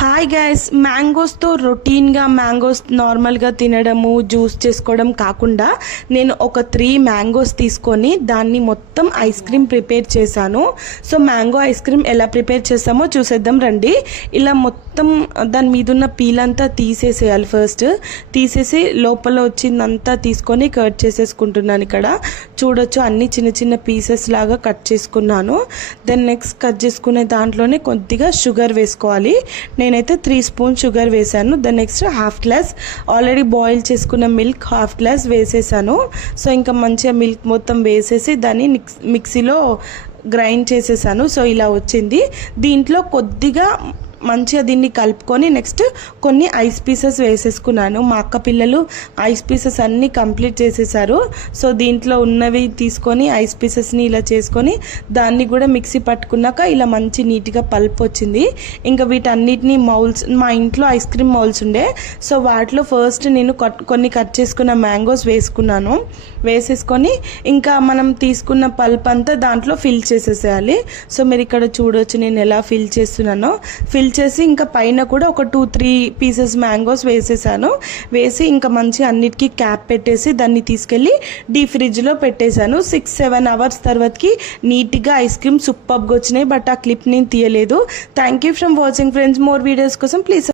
Hi guys, మ్యాంగోస్తో రొటీన్గా mangoes నార్మల్గా తినడము జ్యూస్ చేసుకోవడం కాకుండా నేను ఒక 3 మ్యాంగోస్ తీసుకొని దాన్ని మొత్తం ఐస్ క్రీమ్ ప్రిపేర్ చేశాను. సో మ్యాంగో ఐస్ క్రీమ్ ఎలా ప్రిపేర్ చేస్తామో చూసేద్దాం రండి. ఇలా మొత్తం దాని మీద ఉన్న పీల్ అంతా తీసేసేయాలి. ఫస్ట్ తీసేసి లోపల వచ్చిందంతా తీసుకొని కట్ చేసేసుకుంటున్నాను. ఇక్కడ చూడొచ్చు అన్ని చిన్న చిన్న పీసెస్ లాగా కట్ చేసుకున్నాను. దెన్ నెక్స్ట్ కట్ చేసుకునే దాంట్లోనే కొద్దిగా షుగర్ వేసుకోవాలి. నేనైతే 3 స్పూన్ షుగర్ వేసాను. దాని next half glass already boil చేసుకున్న మిల్క్ హాఫ్ గ్లాస్ వేసేసాను. సో ఇంకా మంచిగా మిల్క్ మొత్తం వేసేసి దాన్ని మిక్సీలో గ్రైండ్ చేసేసాను. సో ఇలా వచ్చింది. దీంట్లో కొద్దిగా మంచిగా దీన్ని కలుపుకొని నెక్స్ట్ కొన్ని ఐస్ పీసెస్ వేసేసుకున్నాను. మా అక్క పిల్లలు ఐస్ పీసెస్ అన్నీ కంప్లీట్ చేసేసారు. సో దీంట్లో ఉన్నవి తీసుకొని ఐస్ పీసెస్ని ఇలా చేసుకొని దాన్ని కూడా మిక్సీ పట్టుకున్నాక ఇలా మంచి నీట్గా పల్ప్ వచ్చింది. ఇంకా వీటన్నిటిని మౌల్స్, మా ఇంట్లో ఐస్ క్రీమ్ మౌల్స్ ఉండే, సో వాటిలో ఫస్ట్ నేను కొన్ని కట్ చేసుకున్న మ్యాంగోస్ వేసుకున్నాను. వేసేసుకొని ఇంకా మనం తీసుకున్న పల్ప్ అంతా దాంట్లో ఫిల్ చేసేసేయాలి. సో మీరు ఇక్కడ చూడవచ్చు నేను ఎలా ఫిల్ చేస్తున్నానో. ఫిల్ చేసి ఇంకా పైన కూడా ఒక 2-3 పీసెస్ మ్యాంగోస్ వేసేసాను. వేసి ఇంకా మంచి అన్నిటికీ క్యాప్ పెట్టేసి దాన్ని తీసుకెళ్ళి డీప్ ఫ్రిడ్జ్లో పెట్టేశాను. 6-7 అవర్స్ తర్వాతకి నీట్గా ఐస్ క్రీమ్ సూపర్గా వచ్చినాయి. బట్ ఆ క్లిప్ నేను తీయలేదు. Thank you from watching friends. More videos కోసం ప్లీజ్